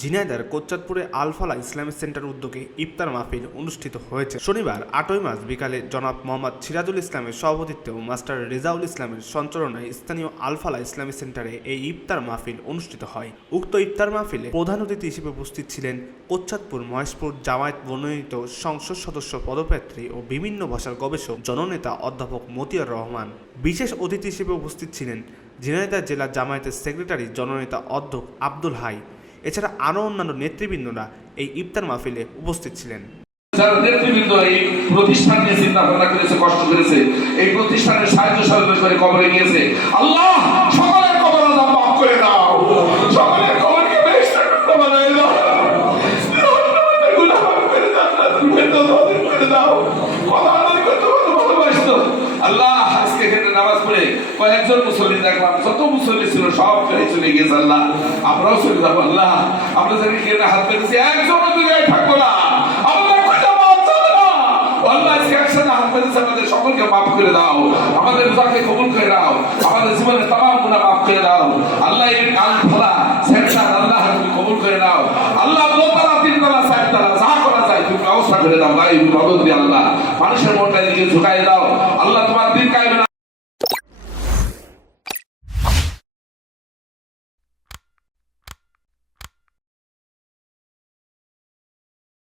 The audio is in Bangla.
ঝিনাইদার কোচ্চাদপুরে আলফালা ইসলামিক সেন্টার উদ্যোগে ইফতার মাহফিল অনুষ্ঠিত হয়েছে। শনিবার আটই মার্চ বিকালে জনাব মোহাম্মদ সিরাজুল ইসলামের সভাপতিত্বে ও মাস্টার রেজাউল ইসলামের সঞ্চালনায় স্থানীয় আলফালা ইসলামিক সেন্টারে এই ইফতার মাহফিল অনুষ্ঠিত হয়। উক্ত ইফতার মাহফিলে প্রধান অতিথি হিসেবে উপস্থিত ছিলেন কোচ্চাদপুর মহেশপুর জামায়াত মনোনীত সংসদ সদস্য পদপ্রার্থী ও বিভিন্ন ভাষার গবেষক, জননেতা অধ্যাপক মতিয়ার রহমান। বিশেষ অতিথি হিসেবে উপস্থিত ছিলেন ঝিনাইদহ জেলা জামায়াতের সেক্রেটারি জননেতা অধ্যক্ষ আব্দুল হাই। এছাড়া আরও অন্যান্য নেতৃবৃন্দরা এই ইফতার মাহফিলে উপস্থিত ছিলেন। যারা নেতৃবৃন্দ এই প্রতিষ্ঠান নিয়ে চিন্তা ভাবনা করেছে, কষ্ট করেছে, এই প্রতিষ্ঠানের সাহায্য সহযোগিতা করে কবরে গিয়েছে, আল্লাহ সকলের কবর আজাব মাফ করে দাও। সকলের কবরকে বেহেশতের টুকরো বানায় দাও। আল্লাহ কয়েকজন মুসল্লি দেখলাম, যত মুসল্লি ছিল সব ফেরে চলে গিয়েছে আল্লাহ। আমরাও চলে যাব, আল্লাহ, আমরা যাকে কেটে হাত পেতেছি, একজনও দুনিয়ায় থাকব না। ফলা মানুষের মনটা দিকে ঝুঁকাই দাও। আল্লাহ, তোমার দিন